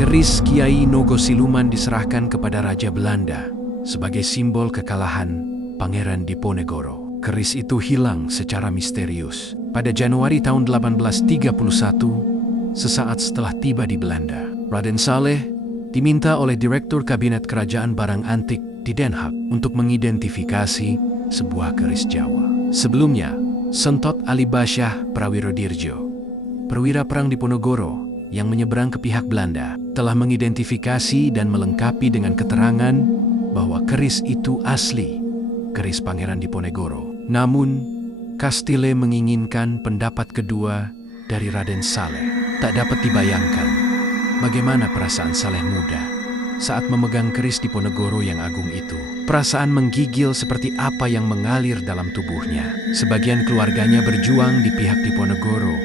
Keris Kiai Nogo Siluman diserahkan kepada Raja Belanda sebagai simbol kekalahan Pangeran Diponegoro. Keris itu hilang secara misterius pada Januari tahun 1831, sesaat setelah tiba di Belanda. Raden Saleh diminta oleh Direktur Kabinet Kerajaan Barang Antik di Den Haag untuk mengidentifikasi sebuah keris Jawa. Sebelumnya, Sentot Ali Basyah Prawirodirjo, perwira perang Diponegoro yang menyeberang ke pihak Belanda, telah mengidentifikasi dan melengkapi dengan keterangan bahwa keris itu asli keris Pangeran Diponegoro. Namun, Castile menginginkan pendapat kedua dari Raden Saleh. Tak dapat dibayangkan bagaimana perasaan Saleh muda saat memegang keris Diponegoro yang agung itu. Perasaan menggigil seperti apa yang mengalir dalam tubuhnya. Sebagian keluarganya berjuang di pihak Diponegoro,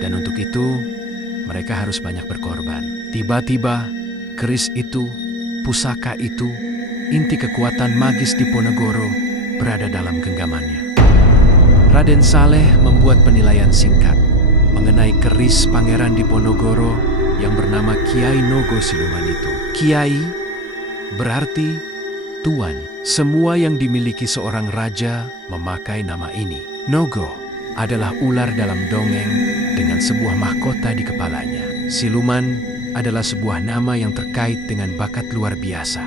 dan untuk itu mereka harus banyak berkorban. Tiba-tiba, keris itu, pusaka itu, inti kekuatan magis Diponegoro berada dalam genggamannya. Raden Saleh membuat penilaian singkat mengenai keris Pangeran Diponegoro yang bernama Kiai Nogo Siluman itu. Kiai berarti tuan. Semua yang dimiliki seorang raja memakai nama ini. Nogo adalah ular dalam dongeng dengan sebuah mahkota di kepalanya. Siluman adalah sebuah nama yang terkait dengan bakat luar biasa,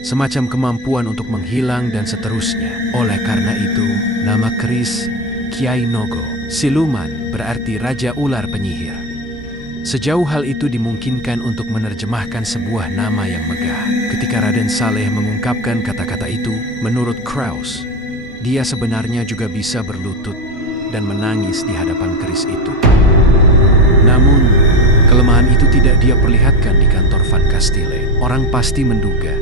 semacam kemampuan untuk menghilang dan seterusnya. Oleh karena itu, nama keris Kiai Nogo Siluman berarti Raja Ular Penyihir. Sejauh hal itu dimungkinkan untuk menerjemahkan sebuah nama yang megah. Ketika Raden Saleh mengungkapkan kata-kata itu, menurut Krauss, dia sebenarnya juga bisa berlutut dan menangis di hadapan keris itu. Namun, kelemahan itu tidak dia perlihatkan di kantor Van Castile. Orang pasti menduga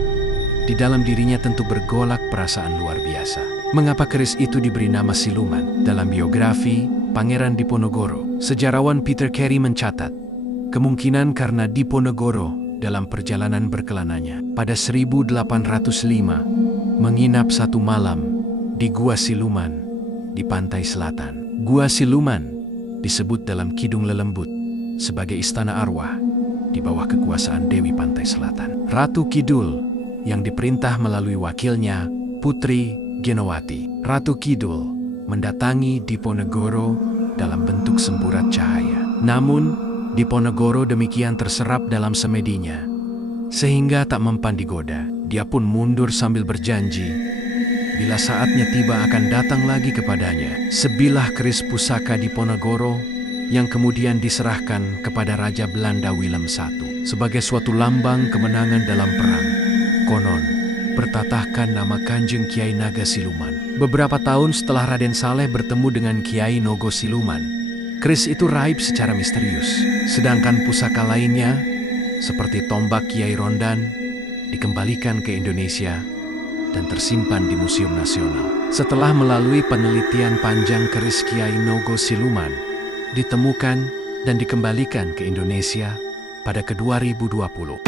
di dalam dirinya tentu bergolak perasaan luar biasa. Mengapa keris itu diberi nama Siluman? Dalam biografi Pangeran Diponegoro, sejarawan Peter Carey mencatat kemungkinan karena Diponegoro dalam perjalanan berkelananya pada 1805 menginap satu malam di Gua Siluman di pantai selatan. Gua Siluman disebut dalam Kidung Lelembut sebagai istana arwah di bawah kekuasaan Dewi Pantai Selatan, Ratu Kidul, yang diperintah melalui wakilnya, Putri Genowati. Ratu Kidul mendatangi Diponegoro dalam bentuk semburat cahaya. Namun, Diponegoro demikian terserap dalam semedinya, sehingga tak mempan digoda. Dia pun mundur sambil berjanji bila saatnya tiba akan datang lagi kepadanya sebilah keris pusaka Diponegoro yang kemudian diserahkan kepada Raja Belanda Willem I sebagai suatu lambang kemenangan dalam perang. Konon, bertatahkan nama Kanjeng Kiai Naga Siluman. Beberapa tahun setelah Raden Saleh bertemu dengan Kiai Nogo Siluman, keris itu raib secara misterius. Sedangkan pusaka lainnya, seperti tombak Kiai Rondan, dikembalikan ke Indonesia dan tersimpan di Museum Nasional. Setelah melalui penelitian panjang, keris Kiai Nogo Siluman ditemukan dan dikembalikan ke Indonesia pada ke-2020.